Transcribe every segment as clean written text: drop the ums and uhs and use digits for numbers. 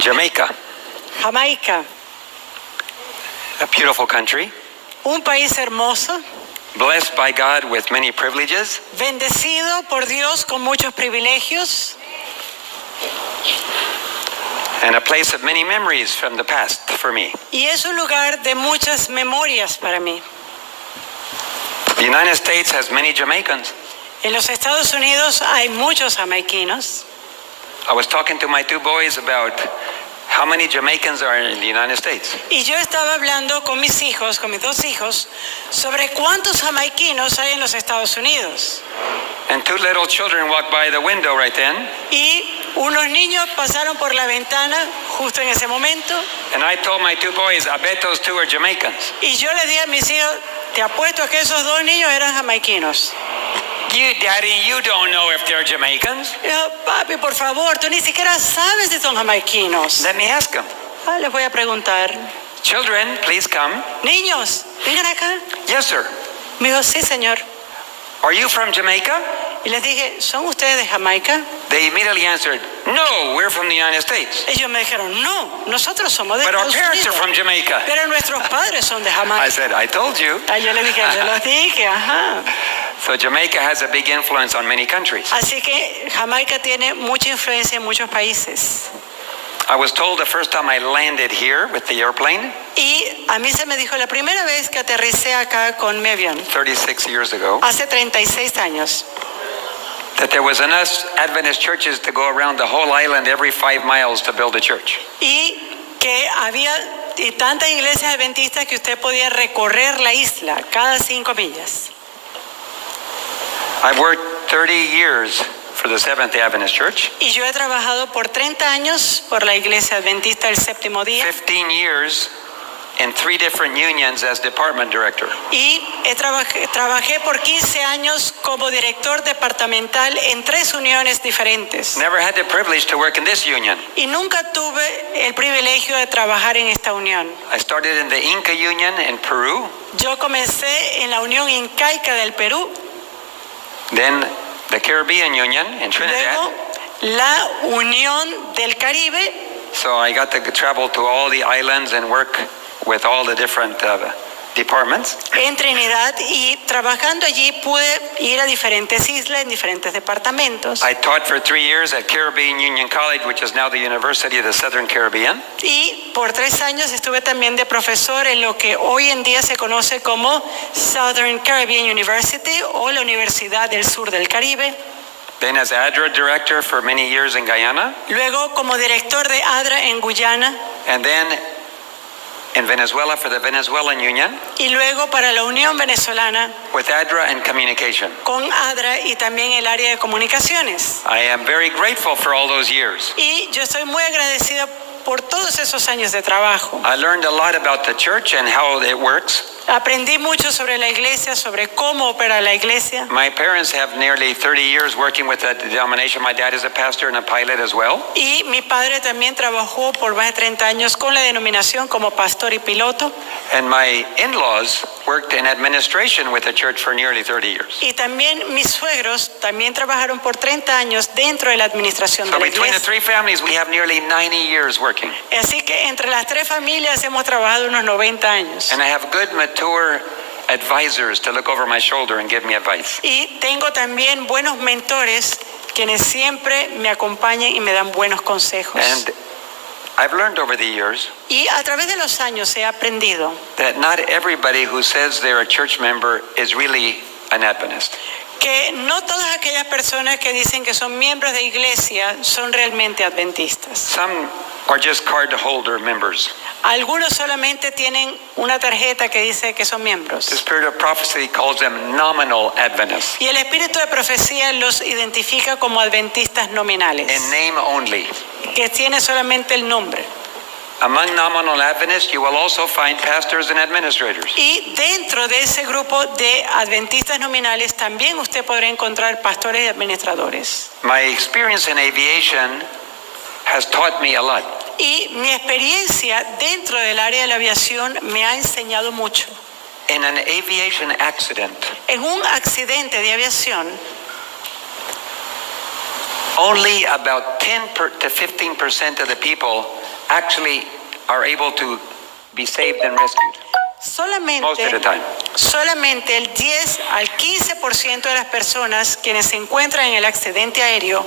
Jamaica, Jamaica, a beautiful country, un país hermoso, blessed by God with many privileges, bendecido por Dios con muchos privilegios and a place of many memories from the past for me. y es un lugar de muchas memorias para mí. The United States has many Jamaicans. En los Estados Unidos hay muchos jamaiquinos. I was talking to my two boys about how many Jamaicans are in the United States. Y yo estaba hablando con mis hijos, con mis dos hijos, sobre cuántos jamaiquinos hay en los Estados Unidos. And two little children walked by the window right then, Y unos niños pasaron por la ventana justo en ese momento. and I told my two boys, I bet those two are Jamaicans. Y yo le dije a mis hijos, te apuesto a que esos dos niños eran jamaiquinos. Daddy, you don't know if they're Jamaicans. Y yo, papi, por favor, tú ni siquiera sabes si son jamaiquinos. Let me ask them. Les voy a preguntar. Children, please come. Niños, vengan acá. Yes, sir. Me dijo, sí, señor. Are you from Jamaica? Y les dije, ¿son ustedes de Jamaica? They immediately answered, no, we're from the United States. Ellos me dijeron, no, nosotros somos de But our Estados parents are Unidos. from Jamaica. Pero nuestros padres son de I Jamaica. said, I told you. Yo les dije, yo los dije, ajá. So Jamaica has a big influence on many countries. Así que Jamaica tiene mucha influencia en muchos países. I was told the first time I landed here with the airplane, Y a mí se me dijo la primera vez que aterricé acá con mi avión, 36 years ago, hace 36 años, that there was enough Adventist churches to go around the whole island every 5 miles to build a church. y que había tantas iglesias adventistas que usted podía recorrer la isla cada 5 millas. I've worked 30 years for the Seventh-day Adventist Church, Y yo he trabajado por 30 años por la iglesia adventista del séptimo día 15 years in 3 different unions as department director. y trabajé por 15 años como director departamental en 3 uniones diferentes. Never had the privilege to work in this union. Y nunca tuve el privilegio de trabajar en esta unión. I started in the Inca Union in Peru, Yo comencé en la Unión Incaica del Perú, then the Caribbean Union in Trinidad. luego la Unión del Caribe, So I got to travel to all the islands and work with all the different departments. en Trinidad, y trabajando allí pude ir a diferentes islas, en diferentes departamentos. I taught for 3 years at Caribbean Union College, which is now the University of the Southern Caribbean. Y por 3 años estuve también de profesor en lo que hoy en día se conoce como Southern Caribbean University o la Universidad del Sur del Caribe. Then as ADRA director for many years in Guyana. Luego como director de ADRA en Guyana. And then in Venezuela for the Venezuelan Union. Y luego para la Unión Venezolana With ADRA and communication. con ADRA y también el área de comunicaciones. I am very grateful for all those years. Y yo estoy muy agradecida por todos esos años de trabajo. I learned a lot about the church and how it works. Aprendí mucho sobre la iglesia, sobre cómo opera la iglesia. My parents have nearly 30 years working with the denomination. My dad is a pastor and a pilot as well. Y mi padre también trabajó por más de 30 años con la denominación como pastor y piloto. And my in-laws worked in administration with the church for nearly 30 years. Y también mis suegros también trabajaron por 30 años dentro de la administración So de la between the iglesia. 3 families, we have nearly 90 years working. Así que entre las 3 familias hemos trabajado unos 90 años. And I have good, mature advisors to look over my shoulder and give me advice. Y tengo también buenos mentores quienes siempre me acompañan y me dan buenos consejos. And I've learned over the years Y a través de los años he aprendido that not everybody who says they're a church member is really an Adventist. que no todas aquellas personas que dicen que son miembros de iglesia son realmente adventistas. Some are just card holder members. Algunos solamente tienen una tarjeta que dice que son miembros. The spirit of prophecy calls them nominal Adventists, Y el espíritu de profecía los identifica como adventistas nominales, in name only. que tiene solamente el nombre. Among nominal Adventists, you will also find pastors and administrators. Y dentro de ese grupo de adventistas nominales también usted podrá encontrar pastores y administradores. My experience in aviation has taught me a lot. Y mi experiencia dentro del área de la aviación me ha enseñado mucho. In an aviation accident, En un accidente de aviación, only about 10 to 15% of the people actually are able to be saved and rescued. Most of the time. Solamente el 10 al 15% de las personas quienes se encuentran en el accidente aéreo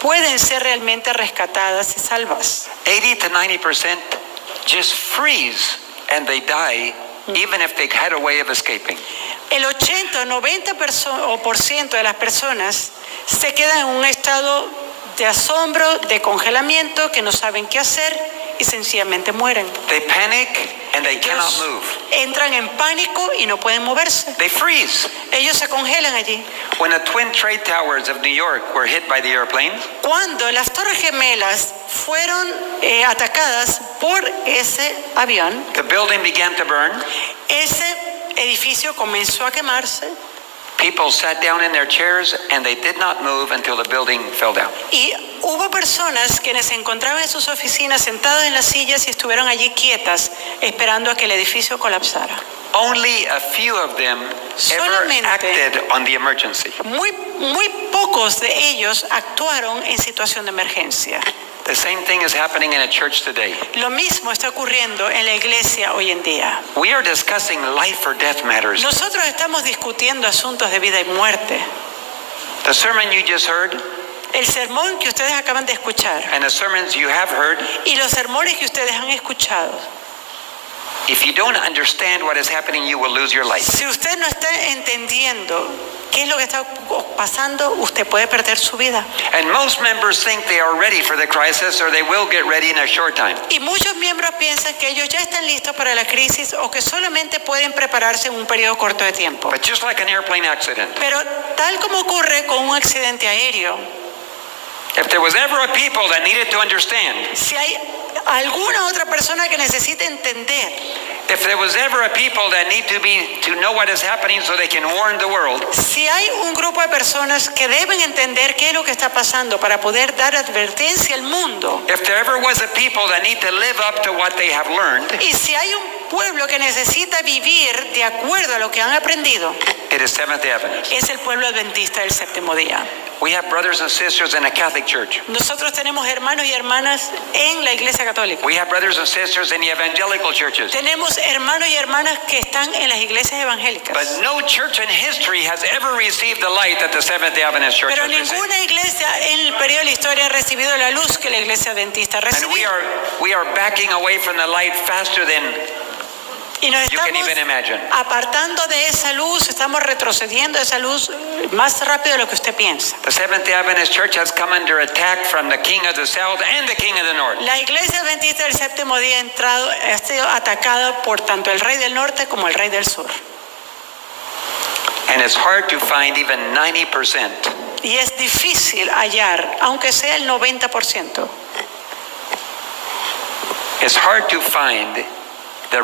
pueden ser realmente rescatadas y salvas. 80 to 90% just freeze and they die even if they had a way of escaping. El 80 o 90% de las personas se quedan en un estado de asombro, de congelamiento, que no saben qué hacer y sencillamente mueren. They panic and they cannot Ellos move. entran en pánico y no pueden moverse. They freeze. Ellos se congelan allí. When the twin trade towers of New York were hit by the airplanes, Cuando las Torres Gemelas fueron atacadas por ese avión, the building began to burn. ese edificio comenzó a quemarse People sat down in their chairs and they did not move until the building fell down. y hubo personas quienes se encontraban en sus oficinas sentadas en las sillas y estuvieron allí quietas esperando a que el edificio colapsara. Only a few of them ever Solamente acted on the emergency. Muy pocos de ellos actuaron en situación de emergencia. The same thing is happening in a church today. Lo mismo está ocurriendo en la iglesia hoy en día. We are discussing life or death matters. Nosotros estamos discutiendo asuntos de vida y muerte. The sermon you just heard El sermón que ustedes acaban de escuchar and the sermons you have heard, y los sermones que ustedes han escuchado, if you don't understand what is happening, you will lose your life. si usted no está entendiendo qué es lo que está pasando, usted puede perder su vida. And most members think they are ready for the crisis or they will get ready in a short time. Y muchos miembros piensan que ellos ya están listos para la crisis o que solamente pueden prepararse en un periodo corto de tiempo. But just like an airplane accident, Pero tal como ocurre con un accidente aéreo, if there was ever a people that needed to understand, si hay alguna otra persona que necesite entender, if there was ever a people that need to know what is happening so they can warn the world, si hay un grupo de personas que deben entender qué es lo que está pasando para poder dar advertencia al mundo, if there ever was a people that need to live up to what they have learned, y si hay un pueblo que necesita vivir de acuerdo a lo que han aprendido, it is Seventh-day Adventists. es el pueblo adventista del séptimo día. We have brothers and sisters in the Catholic Church. Nosotros tenemos hermanos y hermanas en la iglesia católica. We have brothers and sisters in the evangelical churches. Tenemos hermanos y hermanas que están en las iglesias evangélicas. But no church in history has ever received the light that the Seventh-day Adventist Church Pero has received. ninguna iglesia en el periodo de la historia ha recibido la luz que la iglesia adventista ha And recibido. we are backing away from the light faster than Y nos you can estamos even imagine. apartando de esa luz, estamos retrocediendo de esa luz más rápido de lo que usted piensa. The Seventh-day Adventist Church has come under attack from the king of the south and the king of the north. La iglesia adventista del séptimo día ha sido atacada por tanto el rey del norte como el rey del sur. And it's hard to find even 90%. Y es difícil hallar, aunque sea el 90%. It's hard to find the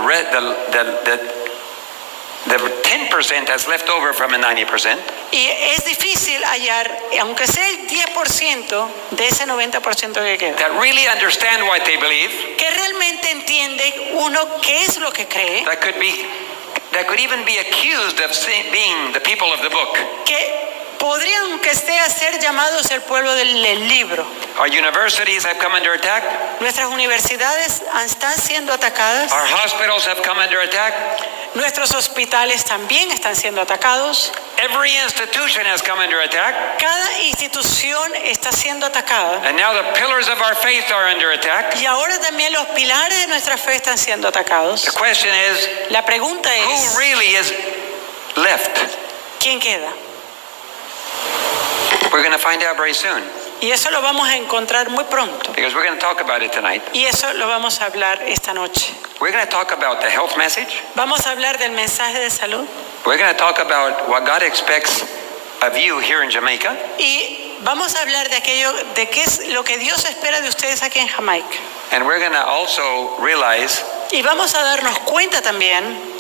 10% that's left over from a 90%. Y es difícil hallar, aunque sea el 10% de ese 90% que queda, That really understand what they believe, que realmente entiende uno qué es lo que cree, that could even be accused of being the people of the book. que podrían, aunque sea, ser llamados el pueblo del libro. Our universities have come under attack. Nuestras universidades están siendo atacadas, Our hospitals have come under attack. nuestros hospitales también están siendo atacados, Every institution has come under attack. cada institución está siendo atacada. And now the pillars of our faith are under attack. Y ahora también los pilares de nuestra fe están siendo atacados. The question is, La pregunta who es, really is left? ¿quién queda? We're going to find out very soon Y eso lo vamos a encontrar muy pronto. because we're going to talk about it tonight. Y eso lo vamos a hablar esta noche. We're going to talk about the health message. Vamos a hablar del mensaje de salud We're going to talk about what God expects of you here in Jamaica. y vamos a hablar de aquello, de qué es lo que Dios espera de ustedes aquí en Jamaica. And we're going to also realize Y vamos a darnos cuenta también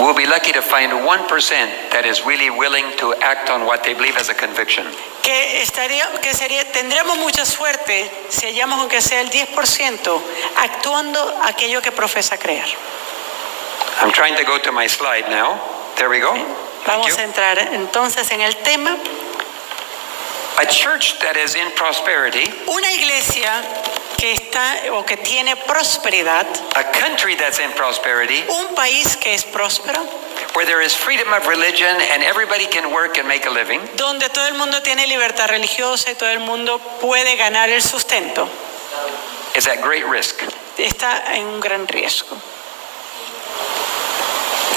we'll be lucky to find 1% that is really willing to act on what they believe as a conviction. que tendremos mucha suerte si hallamos aunque sea el 10% actuando aquello que profesa creer. I'm trying to go to my slide now. There we go. Thank Vamos a you. entrar entonces en el tema. A church that is in prosperity Una iglesia que está está o que tiene prosperidad, a country that's in prosperity, un país que es próspero, where there is freedom of religion and everybody can work and make a living, donde todo el mundo tiene libertad religiosa y todo el mundo puede ganar el sustento, is at great risk. está en un gran riesgo.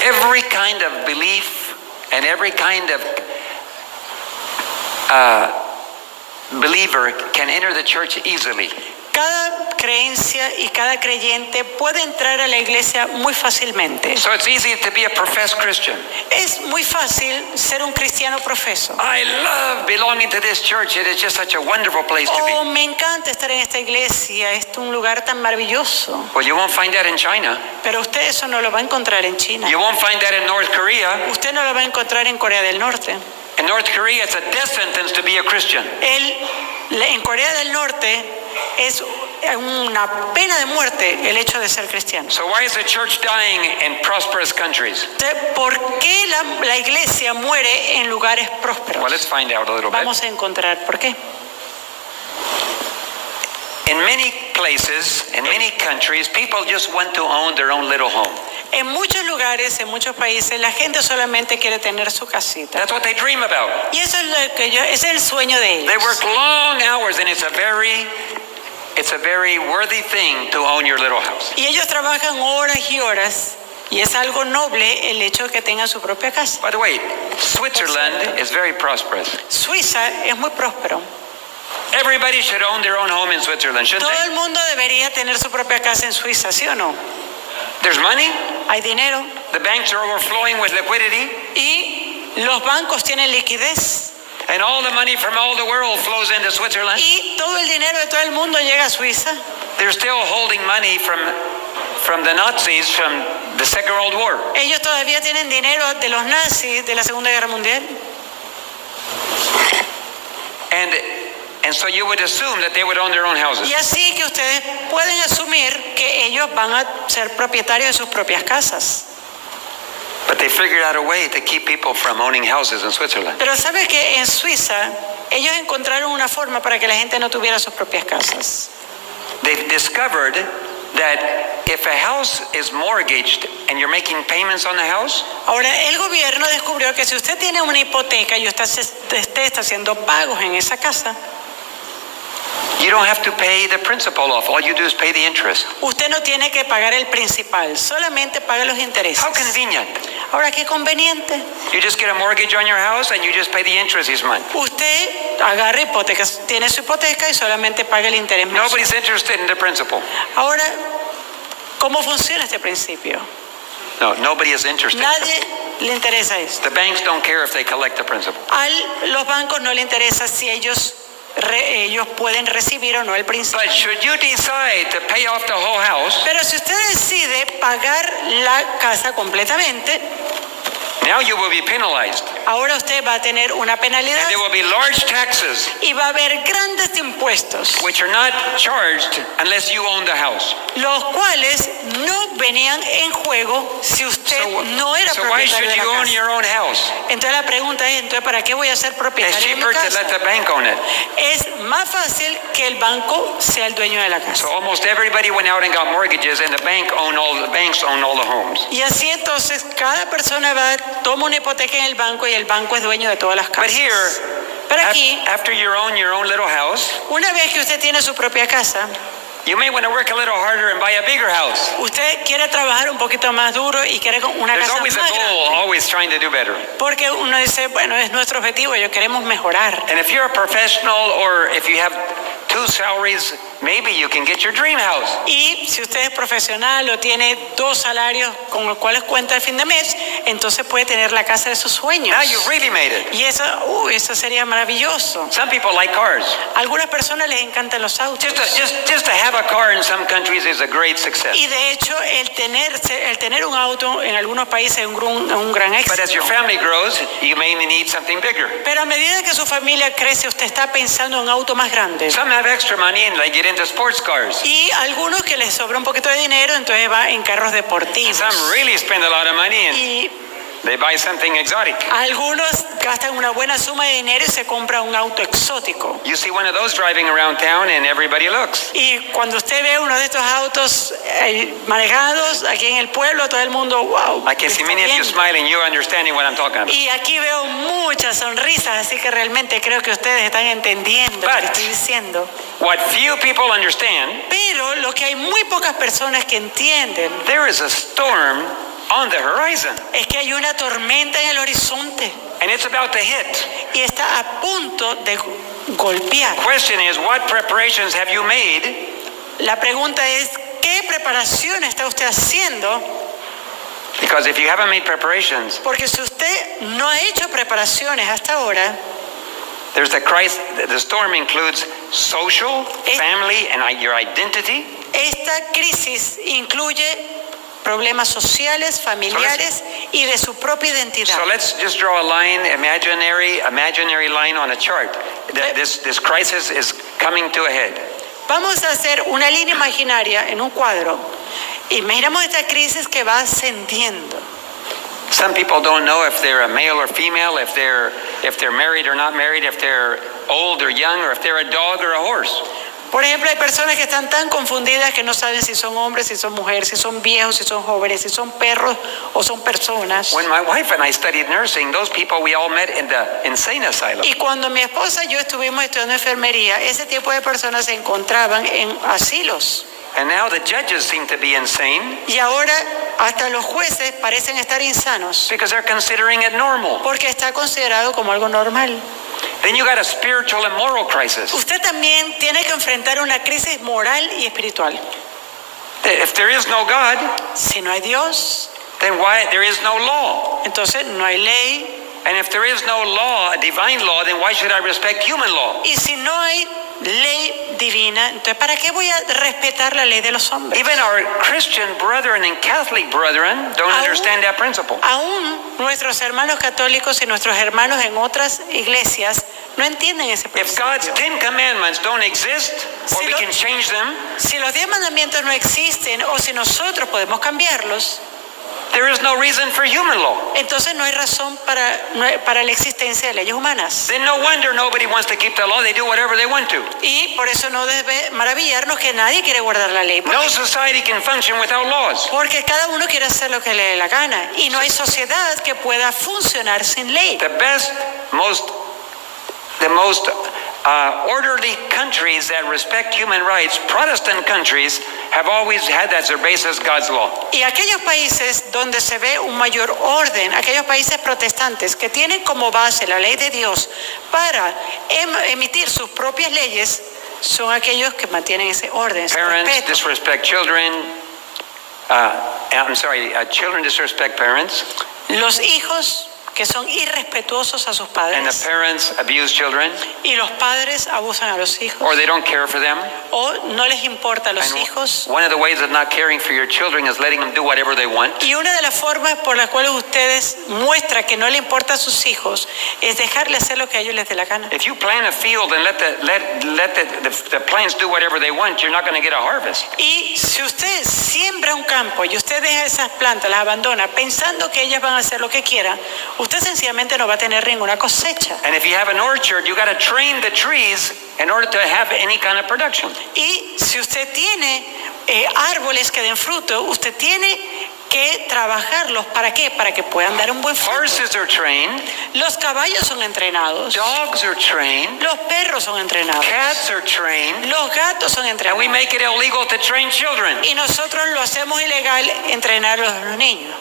Every kind of belief and every kind of believer can enter the church easily. Cada creencia y cada creyente puede entrar a la iglesia muy fácilmente. So it's easy to be a professed Christian. Es muy fácil ser un cristiano profeso. I love belonging to this church. It is just such a wonderful place to Oh, be. me encanta estar en esta iglesia, es un lugar tan maravilloso. Well, you won't find that in China. Pero usted eso no lo va a encontrar en China. You won't find that in North Korea. Usted no lo va a encontrar en Corea del Norte. In North Korea, it's a death sentence to be a Christian. En Corea del Norte es una pena de muerte el hecho de ser cristiano. So why is the church dying in prosperous countries? Entonces, ¿por qué la iglesia muere en lugares prósperos? Well, let's find out a little bit. Vamos a encontrar por qué. In many places, in many countries, people just want to own their own little home. En muchos lugares, en muchos países, la gente solamente quiere tener su casita. That's what they dream about. Y eso es lo que es el sueño de They ellos. work long hours, and it's a very worthy thing to own your little house. Y ellos trabajan horas y horas. Y es algo noble el hecho de que tengan su propia casa. By the way, Switzerland is very prosperous. Suiza es muy próspero. Everybody should own their own home in Switzerland, shouldn't Todo they? el mundo debería tener su propia casa en Suiza, ¿sí o no? There's money. Hay dinero The banks are overflowing with liquidity, y los bancos tienen liquidez and all the money from all the world flows into Switzerland. y todo el dinero de todo el mundo llega a Suiza. They're still holding money from the Nazis from the Second World War. Ellos todavía tienen dinero de los nazis de la Segunda Guerra Mundial. And so you would assume that they would own their own houses. Y así que ustedes pueden asumir que ellos van a ser propietarios de sus propias casas. But they figured out a way to keep people from owning houses in Switzerland. Pero ¿sabe que en Suiza ellos encontraron una forma para que la gente no tuviera sus propias casas? They've discovered that if a house is mortgaged and you're making payments on the house, Ahora, el gobierno descubrió que si usted tiene una hipoteca y usted está haciendo pagos en esa casa, you don't have to pay the principal off. All you do is pay the interest. usted no tiene que pagar el principal, solamente paga los intereses. How convenient. Ahora, qué conveniente. You just get a mortgage on your house and you just pay the interest each month. Usted agarra hipotecas, tiene su hipoteca y solamente paga el interés mensual. Nobody's interested in the principal. Ahora, ¿cómo funciona este principio? No, nobody is interested. Nadie le interesa esto. The banks don't care if they collect the principal. A los bancos no le interesa si ellos pueden recibir o no el principio. But should you decide to pay off the whole house, Pero si usted decide pagar la casa completamente, now you will be penalized. ahora usted va a tener una penalidad There will be large taxes y va a haber grandes impuestos, which are not charged unless you own the house. los cuales no venían en juego si usted no era So why should propietario de you la own casa. your own house? Entonces la pregunta es, entonces, ¿para qué voy a ser It's propietario de cheaper mi to casa? let the bank own it. Es más fácil que el banco sea el dueño de la casa. So almost everybody went out and got mortgages, and the banks own all the homes. Y así entonces cada persona toma una hipoteca en el banco y el banco es dueño de todas las But casas. here, Pero aquí, after you own your own little house, una vez que usted tiene su propia casa, you may want to work a little harder and buy a bigger house. usted quiere trabajar un poquito más duro y quiere una There's casa always a más goal, grande. always trying to do better. Porque uno dice, bueno, es nuestro objetivo, yo queremos mejorar. And if you're a professional or if you have two salaries, maybe you can get your dream house. Y si usted es profesional o tiene 2 salarios con los cuales cuenta el fin de mes, entonces puede tener la casa de sus sueños. Now you've really made it. Y eso sería maravilloso. Some people like cars. A algunas personas les encantan los autos. Just to have a car in some countries is a great success. Y de hecho, el tener un auto en algunos países es un gran But as your éxito. family grows, you may need something bigger. Pero a medida que su familia crece, usted está pensando en autos más grandes. Some have extra money and they get into sports cars. Y algunos que les sobra un poquito de dinero, entonces va en carros deportivos. Some really spend a lot of money and Y They buy something exotic. Algunos gastan una buena suma de dinero y se compran un auto exótico. You see one of those driving around town and everybody looks. Y cuando usted ve uno de estos autos manejados aquí en el pueblo, todo el mundo, wow. I can see está many of you bien. smiling, you're understanding what I'm talking about. Y aquí veo muchas sonrisas, así que realmente creo que ustedes están entendiendo lo que But- estoy diciendo. What few people understand, Pero lo que hay muy pocas personas que entienden there is a storm on the horizon, es que hay una tormenta en el horizonte and it's about to hit. y está a punto de golpear. Question is, what preparations have you made La pregunta es, ¿qué preparación está usted haciendo? Because if you haven't made preparations, Porque si usted no ha hecho preparaciones hasta ahora, there's the crisis. The storm includes social, family, and your identity. esta crisis incluye problemas sociales, familiares y de su propia identidad. So let's just draw a line, imaginary line on a chart. This crisis is coming to a head. Vamos a hacer una línea imaginaria en un cuadro. Imaginamos esta crisis que va ascendiendo. Some people don't know if they're a male or female, if they're married or not married, if they're old or young, or if they're a dog or a horse. Por ejemplo, hay personas que están tan confundidas que no saben si son hombres, si son mujeres, si son viejos, si son jóvenes, si son perros o son personas. When my wife and I studied nursing, those people we all met in the insane asylum. Y cuando mi esposa y yo estuvimos estudiando enfermería, ese tipo de personas se encontraban en asilos. And now the judges seem to be insane Y ahora hasta los jueces parecen estar insanos because they're considering it normal. porque está considerado como algo normal. Then you got a spiritual and moral crisis. Usted también tiene que enfrentar una crisis moral y espiritual. If there is no God, Si no hay Dios, then why there is no law? entonces no hay ley. And if there is no law, a divine law, then why should I respect human law? Y si no hay ley divina, entonces ¿para qué voy a respetar la ley de los hombres? Even our Christian brethren and Catholic brethren don't Aún- understand that principle. Aún nuestros hermanos católicos y nuestros hermanos en otras iglesias no entienden ese If God's principio. 10 commandments don't exist, or we can change them, Si los 10 mandamientos no existen o si nosotros podemos cambiarlos, there is no reason for human law. entonces no hay razón para la existencia de leyes humanas. Then no wonder nobody wants to keep the law. They do whatever they want to. Y por eso no debe maravillarnos que nadie quiere guardar la ley. No society can function without laws. Porque cada uno quiere hacer lo que le dé la gana. Y no hay sociedad que pueda funcionar sin ley. The best, the most orderly countries that respect human rights, Protestant countries, have always had as their basis God's law. Y aquellos países donde se ve un mayor orden, aquellos países protestantes que tienen como base la ley de Dios para emitir sus propias leyes, son aquellos que mantienen ese orden, ese Parents respeto. disrespect children. Children disrespect parents, Los hijos que son irrespetuosos a sus and the padres parents abuse children, y los padres abusan a los hijos or they don't care for them. o no les importa a los And hijos. one of the ways of not caring for your children is letting them do whatever they want. Y una de las formas por las cuales ustedes muestran que no le importa a sus hijos es dejarle hacer lo que a ellos les dé la gana. If you plant a field and let the plants do whatever they want, you're not going to get a harvest. Y si usted siembra un campo y usted deja esas plantas, las abandona, pensando que ellas van a hacer lo que quieran, usted sencillamente no va a tener ninguna cosecha. And if you have an orchard, you got to train the trees in order to have any kind of production. Y si usted tiene árboles que den fruto, usted tiene que trabajarlos. ¿Para qué? Para que puedan dar un buen fruto. Horses are trained, Los caballos son entrenados. dogs are trained, Los perros son entrenados. cats are trained, Los gatos son and entrenados. we make it illegal to train children. Y nosotros lo hacemos ilegal entrenar a los niños.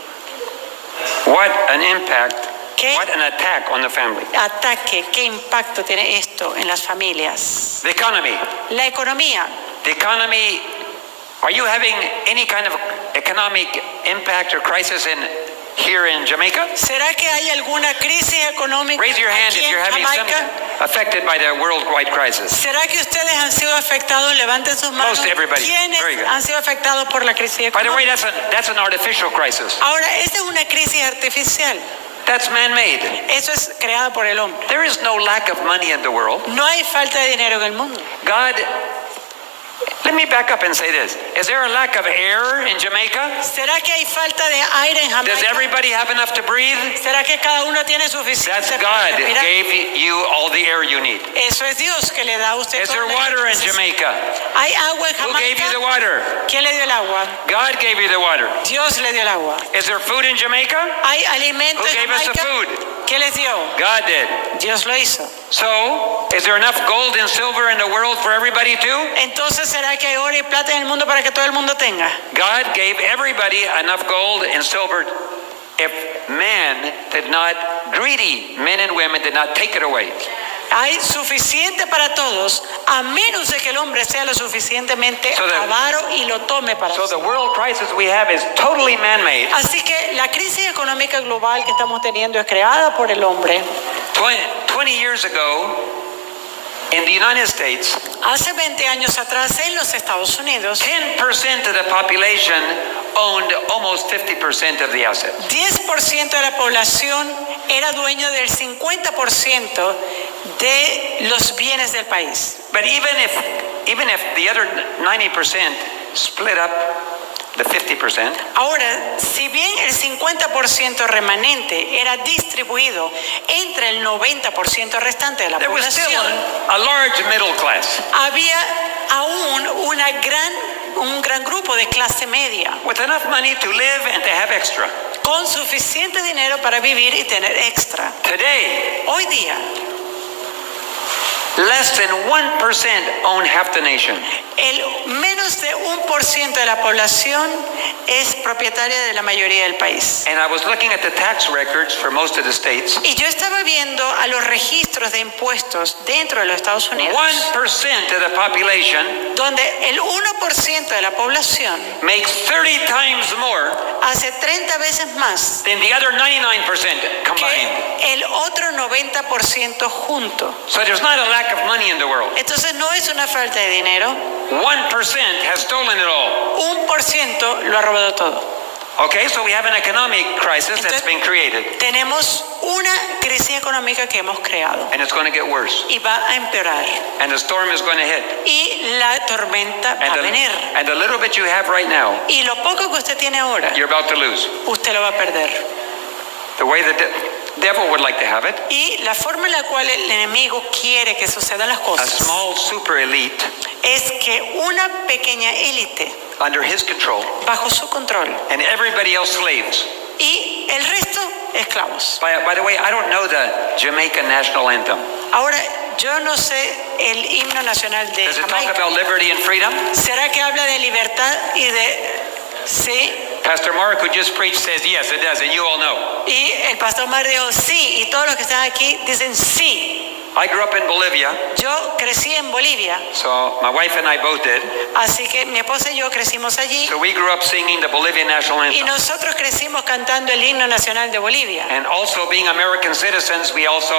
What an impact, ¿Qué what an attack on the family. ataque, qué impacto tiene esto en las familias? The economy. La economía. The economy, are you having any kind of economic impact or crisis here in Jamaica? ¿Será que hay alguna crisis económica Raise your hand aquí if you're en having some Jamaica? affected by the worldwide crisis. ¿Será que ustedes han sido afectados? Levanten sus manos. Most everybody. ¿Quiénes Very good. han sido afectados por la crisis By the way, económica? that's an artificial crisis. Ahora, esta es una crisis artificial. That's man-made. Eso es creado por el hombre. There is no lack of money in the world. No hay falta de dinero en el mundo. God Let me back up and say this. Is there a lack of air in Jamaica? ¿Será que hay falta de aire en Does Jamaica? everybody have enough to breathe? ¿Será que cada uno tiene suficiente That's para God respirar? gave you all the air you need. Eso es Dios que le da a usted Is todo there lo que water in necesita. Jamaica? ¿Hay agua en Who gave Jamaica? you the water? ¿Quién le dio el agua? God gave you the water. Dios le dio el agua. Is there food in Jamaica? ¿Hay alimento Who en gave us the Jamaica? food? ¿Quién les dio? God did. Dios lo hizo. So, is there enough gold and silver in the world for everybody too? Entonces, ¿será que hay oro y plata en el mundo para que todo el mundo tenga? God gave everybody enough gold and silver if man did not, greedy men and women did not take it away. Hay suficiente para todos, a menos de que el hombre sea lo suficientemente So that- avaro y lo tome para So sí. the world crisis we have is totally man-made. Así que la crisis económica global que estamos teniendo es creada por el hombre. 20 years ago, in the United States, Hace 20 años atrás en los Estados Unidos, 10% of the population owned almost 50% of the assets. 10% de la población era dueño del 50% de los bienes del país. But even if the other 90% split up the 50%, Ahora, si bien el 50% remanente era distribuido entre el 90% restante de la there was still población, a large middle class había aún un gran grupo de clase media with enough money to live and to have extra. con suficiente dinero para vivir y tener extra. Today, Hoy día, less than 1% own half the nation. el menos de 1% de la población es propietaria de la mayoría del país. And I was looking at the tax records for most of the states. Y yo estaba viendo a los registros de impuestos dentro de los Estados Unidos, 1% of the population donde el 1% de la población makes 30 times more hace 30 veces más than the other 99% combined. que el otro 90% junto. So there's not a lack of money in the world. Entonces no es una falta de dinero, 1% has stolen it all. 1% lo ha robado todo. Okay, so we have an economic crisis that's been created, Tenemos una crisis económica que hemos creado and it's going to get worse. y va a empeorar. And the storm is going to hit. Y la tormenta va a venir. And the little bit you have right now, Y lo poco que usted tiene ahora, you're about to lose. usted lo va a perder. The way the devil would like to have it, Y la forma en la cual el enemigo quiere que sucedan las a cosas small super elite es que una pequeña élite under his control bajo su control and everybody else slaves. y el resto esclavos. By the way, I don't know the Jamaican national anthem. Ahora, yo no sé el himno nacional de Does it talk Jamaica. about liberty and freedom? ¿Será que habla de libertad y de... Sí? Pastor Mark, who just preached, says yes, it does, and you all know. Y el pastor Mar dijo sí, y todos los que están aquí dicen sí. I grew up in Bolivia, Yo crecí en Bolivia, so my wife and I both did. así que mi esposa y yo crecimos allí So we grew up singing the Bolivian national y anthem. nosotros crecimos cantando el himno nacional de Bolivia. And also being American citizens, we also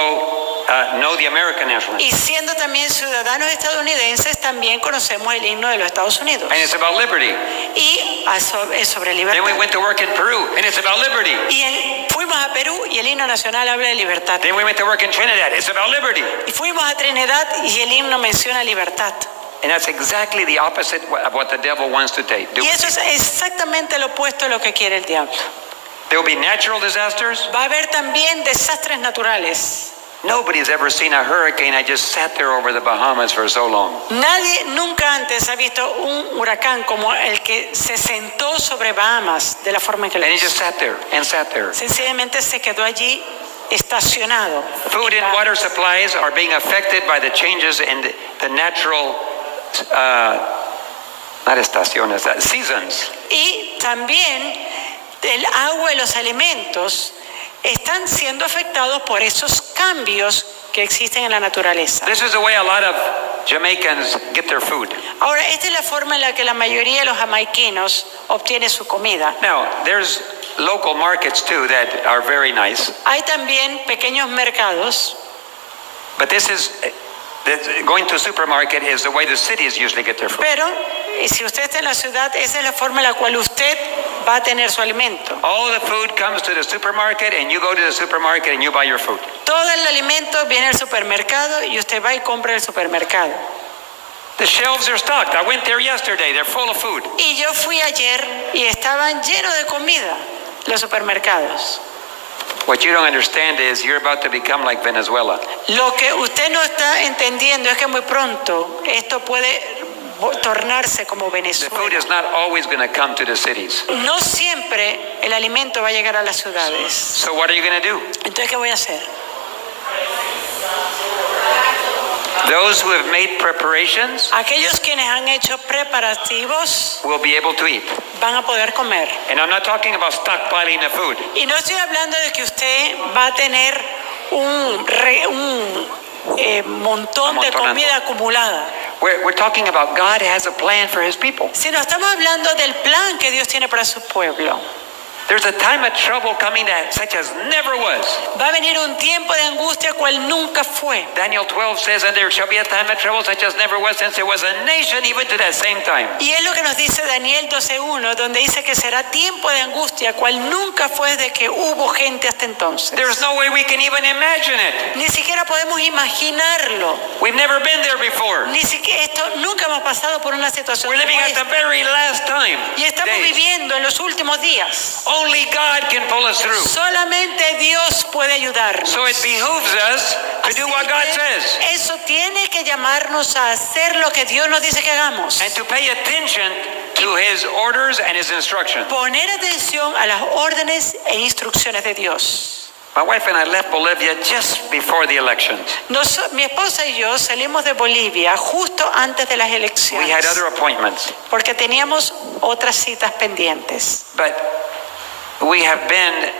know the American national anthem. Y siendo también ciudadanos estadounidenses, también conocemos el himno de los Estados Unidos. And it's about liberty. Y es sobre Then we libertad. went to work in Peru, and it's about liberty. Y fuimos a Perú y el himno nacional habla de libertad. Then we went to work in Trinidad, it's about liberty. Y fuimos a Trinidad y el himno menciona libertad. And that's exactly the opposite of what the devil wants to do. Y eso es exactamente lo opuesto a lo que quiere el diablo. There will be natural disasters. Va a haber también desastres naturales. Nobody's ever seen a hurricane. I just sat there over the Bahamas for so long. Nadie nunca antes ha visto un huracán como el que se sentó sobre Bahamas de la forma en que lo And he hizo. just sat there and sat there. Sencillamente se quedó allí estacionado. Food and water supplies are being affected by the changes in the natural, not estaciones, seasons. Y también el agua y los alimentos están siendo afectados por esos cambios que existen en la naturaleza. This is the way a lot of Jamaicans get their food. Ahora, esta es la forma en la que la mayoría de los jamaiquinos obtiene su comida. Now, there's local markets too that are very nice, Hay también pequeños mercados, but this is going to a supermarket is the way the cities usually get their food. pero si usted está en la ciudad, esa es la forma en la cual usted va a tener su alimento. All the food comes to the supermarket, and you go to the supermarket and you buy your food. Todo el alimento viene al supermercado y usted va y compra en el supermercado. The shelves are stocked. I went there yesterday. They're full of food. Y yo fui ayer y estaban llenos de comida los supermercados. What you don't understand is you're about to become like Venezuela. Lo que usted no está entendiendo es que muy pronto esto puede tornarse como The food Venezuela. is not always going to come to the cities. No siempre el alimento va a llegar a las ciudades. So what are you going to do? Entonces, ¿qué voy a hacer? Those who have made preparations Aquellos quienes han hecho preparativos will be able to eat. van a poder comer. And I'm not talking about stockpiling the food. Y no estoy hablando de que usted va a tener un montón de Amontonando. comida acumulada, We're talking about God has a plan for his people. sino estamos hablando del plan que Dios tiene para su pueblo. There's a time of trouble coming that such as never was. Va a venir un tiempo de angustia cual nunca fue. Daniel 12 says, and there shall be a time of trouble such as never was since there was a nation even to that same time. Y es lo que nos dice Daniel 12:1, donde dice que será tiempo de angustia cual nunca fue desde que hubo gente hasta entonces. There's no way we can even imagine it. Ni siquiera podemos imaginarlo. We've never been there before. Ni siquiera esto nunca hemos pasado por una situación We're living como at the esta. very last time. Y estamos days. viviendo en los últimos días. Only God can pull us through. Solamente Dios puede ayudarnos. So it behooves us to do Así what God que says eso tiene que llamarnos a hacer lo que Dios nos dice que hagamos. and to pay attention to his orders and his instructions. Poner atención a las órdenes e instrucciones de Dios. My wife and I left Bolivia just before the elections. Mi esposa y yo salimos de Bolivia justo antes de las We had elecciones other appointments, porque teníamos otras citas pendientes. but we have been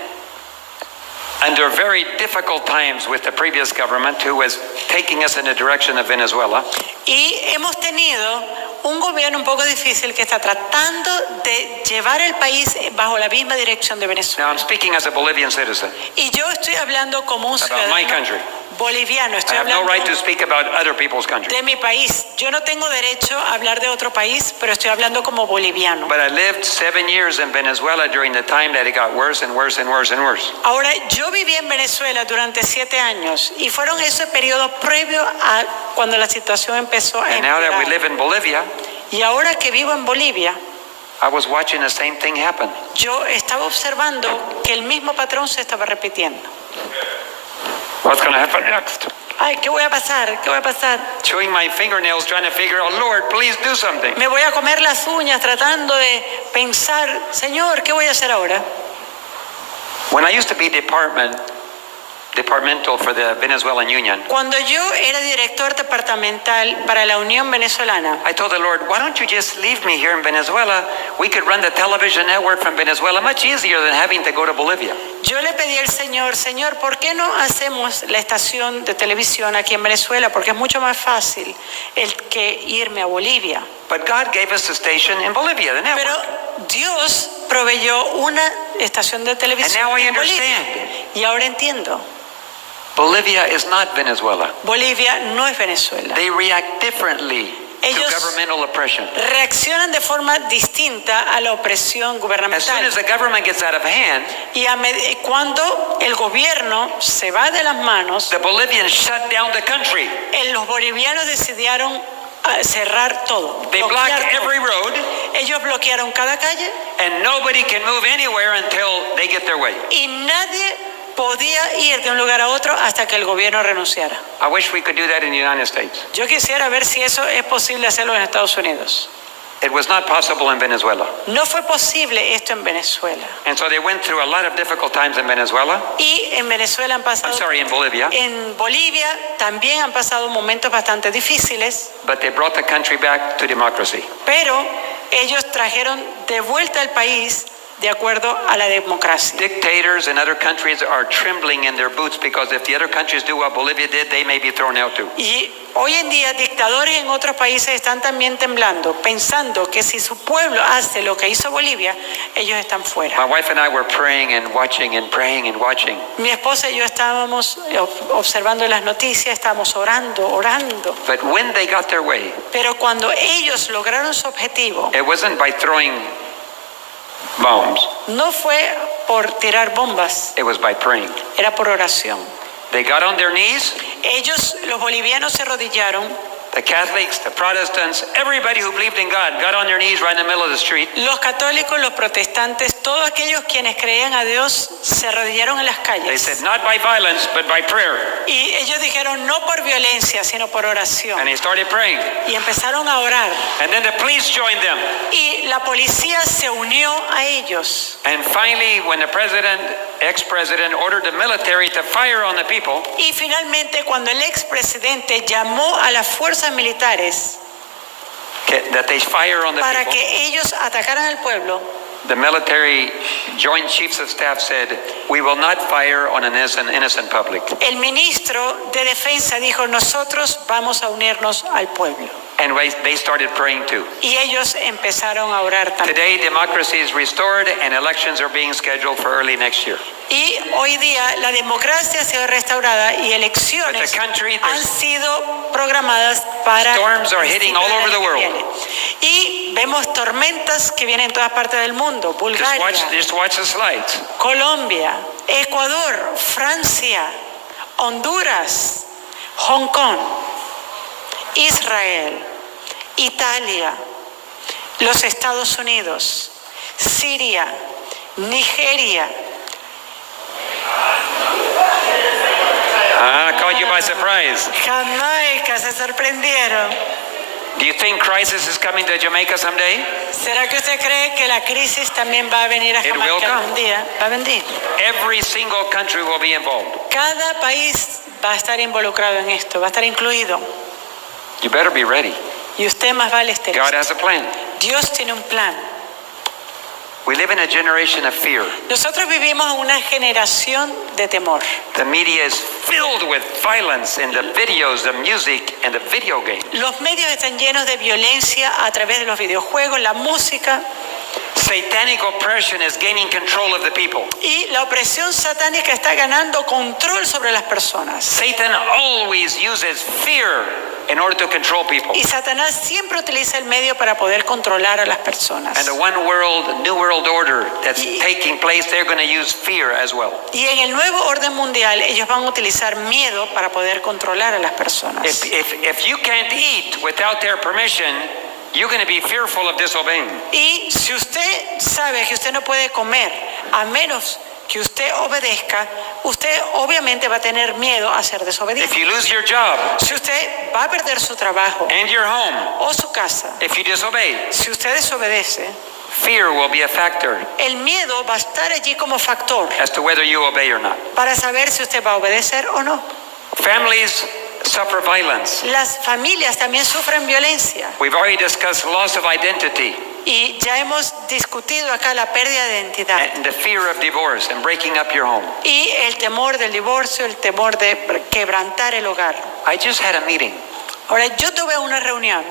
under very difficult times with the previous government who was taking us in the direction of Venezuela. Y hemos tenido un gobierno un poco difícil que está tratando de llevar el país bajo la misma dirección de Now Venezuela. I'm speaking as a Bolivian citizen. Y yo estoy hablando como un About my ciudadano country. boliviano, I estoy have no hablando right to speak about other people's country. de mi país. Yo no tengo derecho a hablar de otro país, pero estoy hablando como boliviano. But I lived 7 years in Venezuela during the time that it got worse and worse and worse and worse. Ahora, yo viví en Venezuela durante 7 años y fueron ese periodo previo a cuando la situación empezó a And now that we empeorar. live in Bolivia, Y ahora que vivo en Bolivia, I was watching the same thing happen. yo estaba observando que el mismo patrón se estaba repitiendo. What's going to happen next? Ay, ¿qué voy a pasar? ¿Qué voy a pasar? Chewing my fingernails trying to figure out, Lord, please do something. Me voy a comer las uñas tratando de pensar, Señor, ¿qué voy a hacer ahora? When I used to be departmental for the Venezuelan Union, Cuando yo era director departamental para la Unión Venezolana, I told the Lord, why don't you just leave me here in Venezuela? We could run the television network from Venezuela much easier than having to go to Bolivia. yo le pedí al Señor, ¿por qué no hacemos la estación de televisión aquí en Venezuela? Porque es mucho más fácil el que irme a Bolivia. But God gave us a station in Bolivia, the network. Pero Dios proveyó una estación de televisión And now I en Bolivia. understand. Y ahora entiendo. Bolivia is not Venezuela. Bolivia no es Venezuela. They react differently to Ellos governmental oppression. reaccionan de forma distinta a la opresión As soon gubernamental. as the government gets out of hand, Y cuando el gobierno se va de las manos, the Bolivians shut down the country. los bolivianos decidieron cerrar todo. They block bloquear todo. every road, Ellos bloquearon cada calle and nobody can move anywhere until they get their way. y nadie podía ir de un lugar a otro hasta que el gobierno renunciara. I wish we could do that in the United States. Yo quisiera ver si eso es posible hacerlo en Estados Unidos. It was not possible in Venezuela. No fue posible esto en Venezuela. And so they went through a lot of difficult times in Venezuela. Y en Venezuela han pasado, In Bolivia. en Bolivia también han pasado momentos bastante difíciles, But they brought the country back to democracy. pero ellos trajeron de vuelta al país de acuerdo a la democracia. Dictators in other countries are trembling in their boots because if the other countries do what Bolivia did, they may be thrown out too. Y hoy en día dictadores en otros países están también temblando, pensando que si su pueblo hace lo que hizo Bolivia, ellos están fuera. My wife and I were praying and watching and praying and watching. Mi esposa y yo estábamos observando las noticias, estábamos orando. But when they got their way, Pero cuando ellos lograron su objetivo, it wasn't by throwing bombs, no fue por tirar bombas, it was by praying. era por oración. They got on their knees Ellos, los bolivianos, se arrodillaron The Catholics, the Protestants, everybody who believed in God got on their knees right in the middle of the street. Los católicos, los protestantes, todos aquellos quienes creían a Dios se arrodillaron en las They calles. said, not by violence, but by prayer. Y ellos dijeron no por violencia, sino por oración. And they started praying. Y empezaron a orar. And then the police joined them. Y la policía se unió a ellos. And finally, when the ex-president ordered the military to fire on the people, Y finalmente, cuando el expresidente llamó a las fuerzas militares that they fire on the para people, que ellos atacaran al pueblo, the military Joint Chiefs of Staff said, we will not fire on an innocent public. el ministro de Defensa dijo, nosotros vamos a unirnos al pueblo. And they started praying too. Y ellos empezaron a orar también. Today, democracy is restored and elections are being scheduled for early next year. Y hoy día la democracia ha sido restaurada y elecciones But the country, han sido programadas para storms are hitting all over the world. Y vemos tormentas que vienen en todas partes del mundo. Bulgaria, Just watch the slides. Colombia, Ecuador, Francia, Honduras, Hong Kong, Israel, Italia, los Estados Unidos, Siria, Nigeria. Caught you by surprise. Jamaica, se sorprendieron. Do you think crisis is coming to Jamaica someday? ¿Será que usted cree que la crisis también va a venir a It will Jamaica come. algún día? Va a venir. Every single country will be involved. Cada país va a estar involucrado en esto, va a estar incluido. You better be ready. Y usted más vale esté God listo. has a plan. Dios tiene un plan. We live in a generation of fear. Nosotros vivimos en una generación de temor. The media is filled with violence in the videos, the music, and the video games. Los medios están llenos de violencia a través de los videojuegos, la música, Satanic oppression is gaining control of the people. y la opresión satánica está ganando control sobre las personas. Satan always uses fear in order to control people. Y Satanás siempre utiliza el medio para poder controlar a las personas. And the one world, new world order that's Y- taking place, they're going to use fear as well. Y en el nuevo orden mundial ellos van a utilizar miedo para poder controlar a las personas. If you can't eat without their permission, you're going to be fearful of disobeying. Y si usted sabe que usted no puede comer a menos que usted obedezca, usted obviamente va a tener miedo a ser If desobediente. you lose your job Si usted va a perder su trabajo and your home, o su casa, if you disobey, si usted desobedece, fear will be a factor el miedo va a estar allí como factor as to whether you obey or not. para saber si usted va a obedecer o no. Families suffer violence. Las familias también sufren violencia. We've already discussed loss of identity Y ya hemos discutido acá la pérdida de identidad and the fear of divorce and breaking up your home. y el temor del divorcio, el temor de quebrantar el hogar. I just had a meeting Ahora, yo tuve una reunión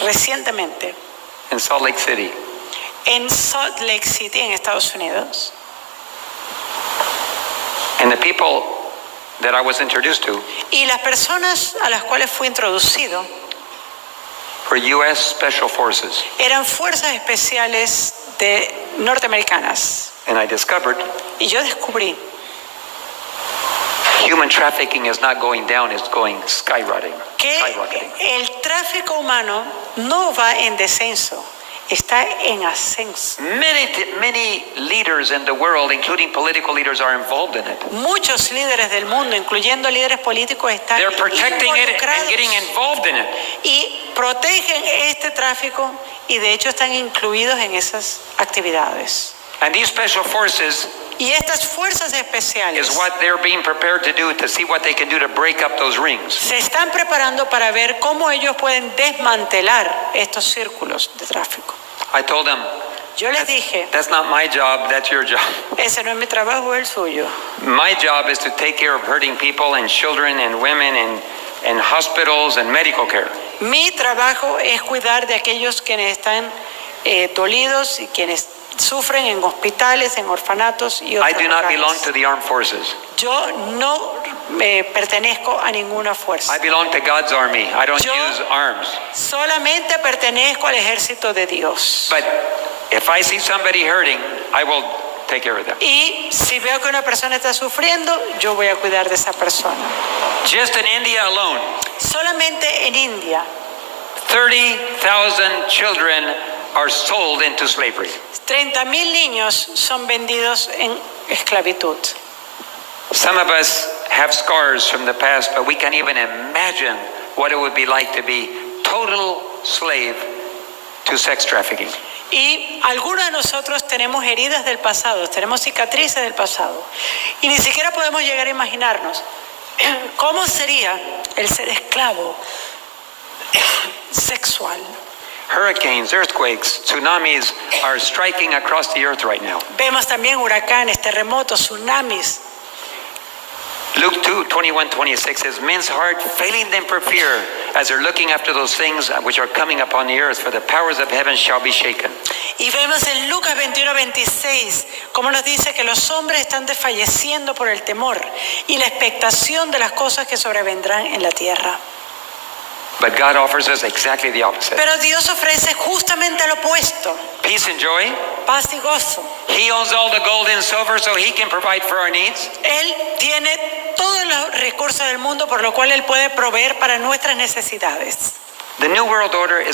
recientemente in Salt Lake City. en Salt Lake City, en Estados Unidos, And the people that I was introduced to y las personas a las cuales fui introducido were U.S. Special Forces. eran fuerzas especiales norteamericanas. And I discovered Y yo descubrí human trafficking is not going down, it's going skyrocketing. que el tráfico humano no va en descenso, está en ascenso. Many leaders in the world, including political leaders, are involved in it. Muchos líderes del mundo, incluyendo líderes políticos, están They're protecting it and involucrados getting involved in it. y protegen este tráfico y de hecho están incluidos en esas actividades. And these special forces Y estas fuerzas especiales is what they're being prepared to do to see what they can do to break up those rings. se están preparando para ver cómo ellos pueden desmantelar estos círculos de tráfico. I told them, Yo les dije, that's not my job, that's your job. ese no es mi trabajo, es el suyo. My job is to take care of hurting people and children and women and hospitals and medical care. Mi trabajo es cuidar de aquellos quienes están dolidos y quienes sufren en hospitales, en orfanatos y I otros do not belong lugares. to the armed forces. Yo no pertenezco a ninguna fuerza. I belong to God's army. I don't Yo- use arms. Solamente pertenezco al ejército de Dios. But if I see somebody hurting, I will take care of them. Y si veo que una persona está sufriendo, yo voy a cuidar de esa persona. Just in India alone, Solamente en India, 30,000 children are sold into slavery. 30.000 niños son vendidos en esclavitud. Some of us have scars from the past, but we can't even imagine what it would be like to be total slave to sex trafficking. Y algunos de nosotros tenemos heridas del pasado, tenemos cicatrices del pasado. Y ni siquiera podemos llegar a imaginarnos cómo sería el ser esclavo sexual. Hurricanes, earthquakes, tsunamis are striking across the earth right now. Vemos también huracanes, terremotos, tsunamis. Luke 2:21-26 says, men's heart failing them for fear as they're looking after those things which are coming upon the earth, for the powers of heaven shall be shaken. Y vemos en Lucas 21:26 cómo nos dice que los hombres están desfalleciendo por el temor y la expectación de las cosas que sobrevendrán en la tierra. But God offers us exactly the opposite. Pero Dios ofrece justamente lo opuesto, Peace and joy. paz y gozo. He owns all the gold and silver, so he can provide for our needs. Él tiene todos los recursos del mundo, por lo cual Él puede proveer para nuestras necesidades. The New World Order is